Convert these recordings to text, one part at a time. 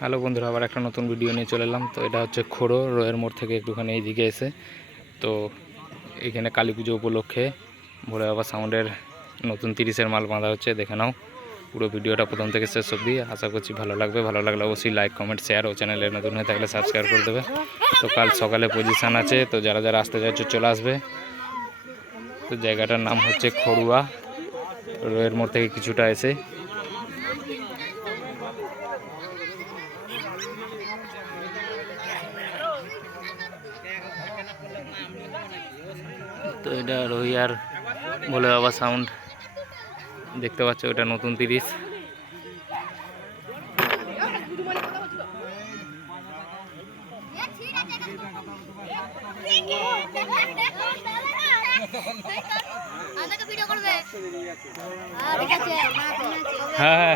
Hello বন্ধুরা, আবার একটা নতুন ভিডিও নিয়ে চলে এলাম। তো এটা হচ্ছে খোড়ো, রয়ের মোড় থেকে একটুখানি এইদিকে এসে। তো এখানে কালী পুজো উপলক্ষে ভোলে বাবা সাউন্ডের নতুন তিরিশের মাল বাঁধা হচ্ছে, দেখে নাও। পুরো ভিডিওটা প্রথম থেকে শেষ অবধি। আশা করছি ভালো লাগবে। ভালো লাগলে অবশ্যই লাইক কমেন্ট শেয়ার ও চ্যানেলে নতুন হয়ে থাকলে সাবস্ক্রাইব করে দেবে। তো কাল সকালে পজিশান আছে, তো যারা যারা আসতে চাইছো চলে আসবে। তো জায়গাটার নাম হচ্ছে খড়ুয়া, রয়ের মোড় থেকে কিছুটা এসে তো এটা রহিয়ার বলে বাবা সাউন্ড দেখতে পাচ্ছ ওটা নতুন তিরিশ। আমাকে ভিডিও করবে হ্যাঁ।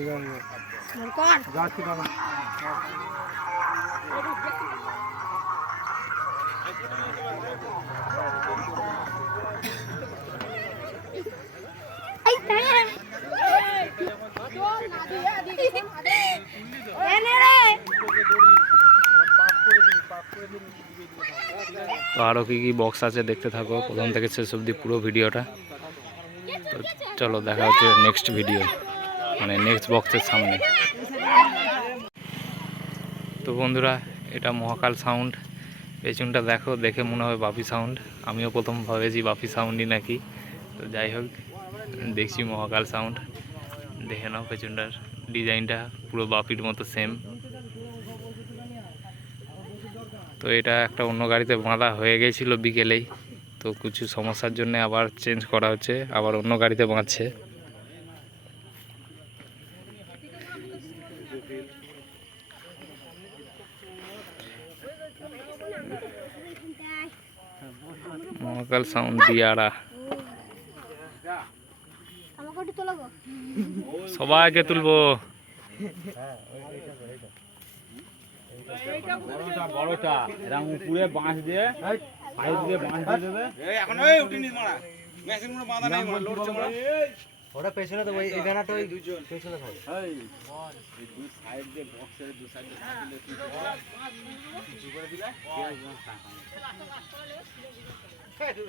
ঠিক আছে রে তো আরও কী কী বক্স আছে দেখতে থাকো। প্রথম থেকে শেষ অবধি পুরো ভিডিওটা চলো, দেখা হচ্ছে নেক্সট ভিডিও মানে নেক্সট বক্সের সামনে। তো বন্ধুরা, এটা মহাকাল সাউন্ড পেছনটা দেখো, দেখে মনে হয় বাপি সাউন্ড আমিও প্রথম ভাবেছি বাপি সাউন্ডই নাকি। তো যাই হোক, দেখছি মহাকাল সাউন্ড দেখে নাও পেছনটার ডিজাইনটা পুরো বাপির মতো সেম তো এটা একটা অন্য গাড়িতে বাঁধা হয়ে গেছিল বিকেলেই। তো কিছু সমস্যার জন্য আবার চেঞ্জ করা হচ্ছে, আবার অন্য গাড়িতে বাঁধছে। মহাকাল সাউন্ড দিয়ারা আমাকে একটু তোলো গো সবাইকে তুলবো বড়টা বড়টা এরকম উপরে বাঁশ দিয়ে সাইড দিয়ে বাঁশ দিয়ে দেবে এখন ওই উঠিনি মারা মেশিনগুলো বাঁধা নাই মারা লড়ছে মারা ওটা পেছনে তো ওই ব্যানারটা ওই পেছনে থাকে। এই। দুই সাইড দিয়ে বক্সের দুই সাইড দিয়ে দিলে কি কিছু করে দিলে? তো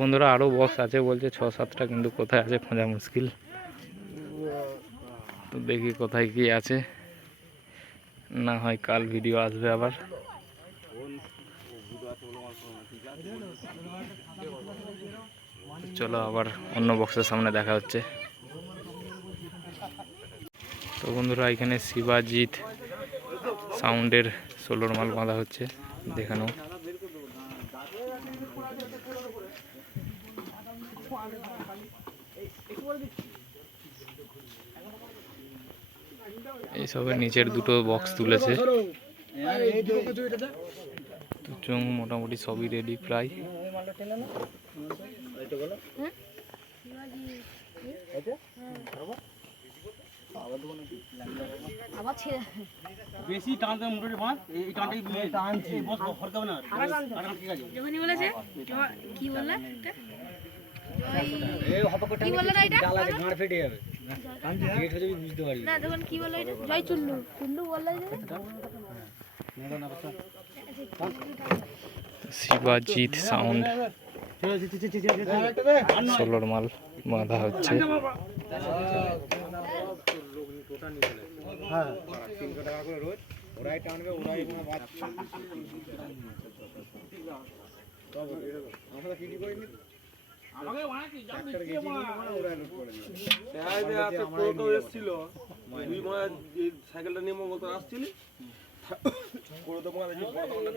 বন্ধুরা আরও বক্স আছে, বলছে ছ সাতটা, কিন্তু কোথায় আছে খোঁজা মুশকিল। তো দেখি কোথায় কি আছে। না হয় কাল ভিডিও আসবে আবার। চলো আবার অন্য বক্সের সামনে দেখা হচ্ছে। তো বন্ধুরা, এখানে শিবাজিৎ সাউন্ডের সোলোর মাল বাঁধা হচ্ছে দেখানো এইসবের নিচের দুটো বক্স তুলেছে। তো চোঙ মোটামুটি সবই রেডি প্রায়। বেশি টানতে মোটরে বাঁধ এই এই টানটাই টানছি। বস ফরকাবে না আর ঠিক আছে কি বললে? কি বললে এটা? গাঁড় ফেটে যাবে। গেট হয়ে যাবে বুঝতে পারবি না যখন কি বলল এটা? জয় চুল্লু চুল্লু বলল শিবাজিৎ সাউন্ড। সোলোর মাল বাঁধা হচ্ছে। তিনশো টাকা করে রোজ ওরাই টানবে ওরাই আমরা কি করিনি সাইকেলটা নিয়ে মঙ্গল আসছিলি? তো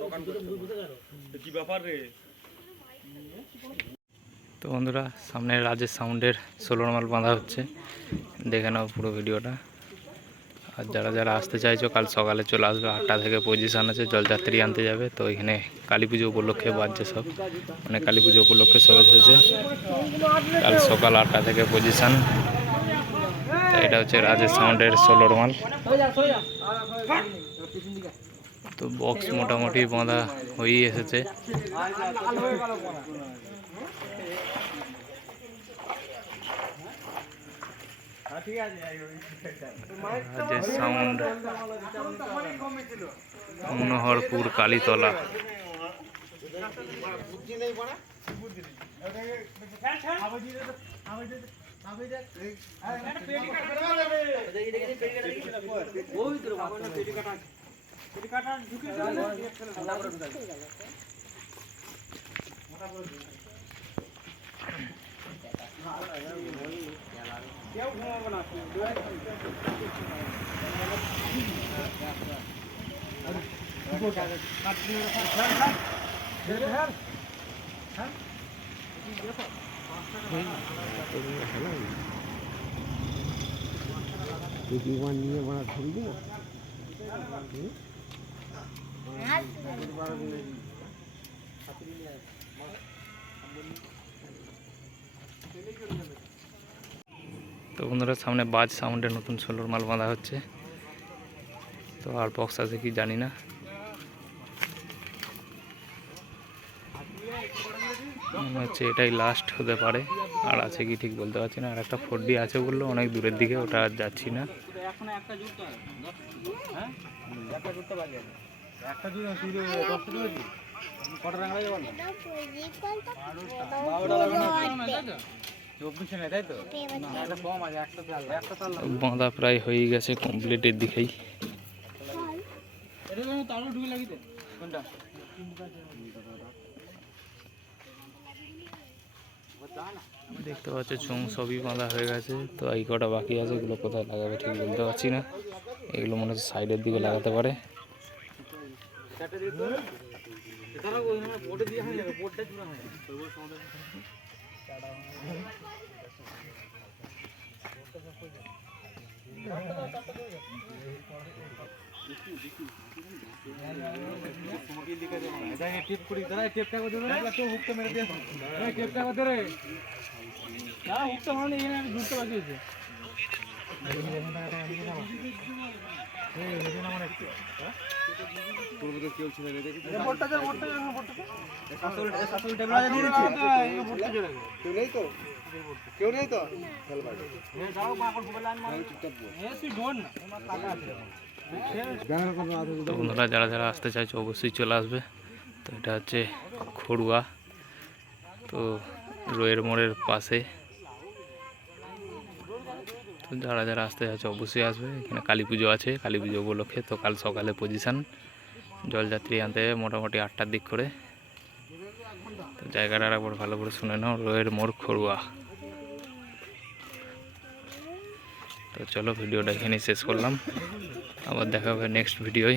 দোকান করতো। কি ব্যাপার রে? তো বন্ধুরা সামনে রাজের সাউন্ডের সোলোর মাল বাঁধা হচ্ছে। দেখে নাও পুরো ভিডিওটা। আর যারা যারা আসতে চাইছো, কাল সকালে চলে আসবে, আটটা থেকে পজিশান আছে, জলযাত্রী আনতে যাবে। তো এখানে কালী পুজো উপলক্ষে বাজছে সব। মানে কালী পুজো উপলক্ষে সব এসেছে। কাল সকাল আটটা থেকে পজিশান এটা হচ্ছে রাজের সাউন্ডের সোলোর মাল। তো বক্স মোটামুটি বাঁধা হয়েই এসেছে। রাজের সাউন্ড মনোহরপুর কালীতলা। दीवान नहीं है। बना थोड़ी ना তো বন্ধুরা, সামনে বাজ সাউন্ডের নতুন সোলোর মাল বাঁধা হচ্ছে। তো আর বক্স আছে কি জানি না। মনে হচ্ছে এটাই লাস্ট হতে পারে। আর আছে কি ঠিক বলতে পারছি না। আর একটা ফোর ডি আছে বলল, অনেক দূরের দিকে, ওটা আর যাচ্ছি না। কটা বাঁধা প্রায় হয়ে গেছে কমপ্লিটের দিকেই। দেখতে পাচ্ছ চুং সবই বাঁধা হয়ে গেছে। তো এই কটা বাকি আছে, এগুলো কোথায় লাগাবে ঠিক বলতে পারছি না। এগুলো মনে হচ্ছে সাইডের দিকে লাগাতে পারে। দিয়ে টিপ করি দাঁড়া টেপটা করে ধরে তো হুকটা মেরে দিয়ে টেপটা করে ধরে না হুকটা ঢুকতে বাকি হয়েছে কেউ নেই তো? কেউ নেই তো? তুই ঢোল তো বন্ধুরা যারা যারা আসতে চাইছে অবশ্যই চলে আসবে। তো এটা হচ্ছে খড়ুয়া। তো রোয়ের মোড়ের পাশে। তো যারা যারা আসতে চাইছে অবশ্যই আসবে। এখানে কালী পুজো আছে। কালী পুজো উপলক্ষে তো কাল সকালে পজিশান। জলযাত্রী আনতে মোটামুটি আটটার দিক করে। জায়গাটা একবার ভালো করে শুনে নাও রোয়ের মোড় খড়ুয়া তো চলো ভিডিওটা এখানেই শেষ করলাম। আবার দেখা হবে নেক্সট ভিডিওয়।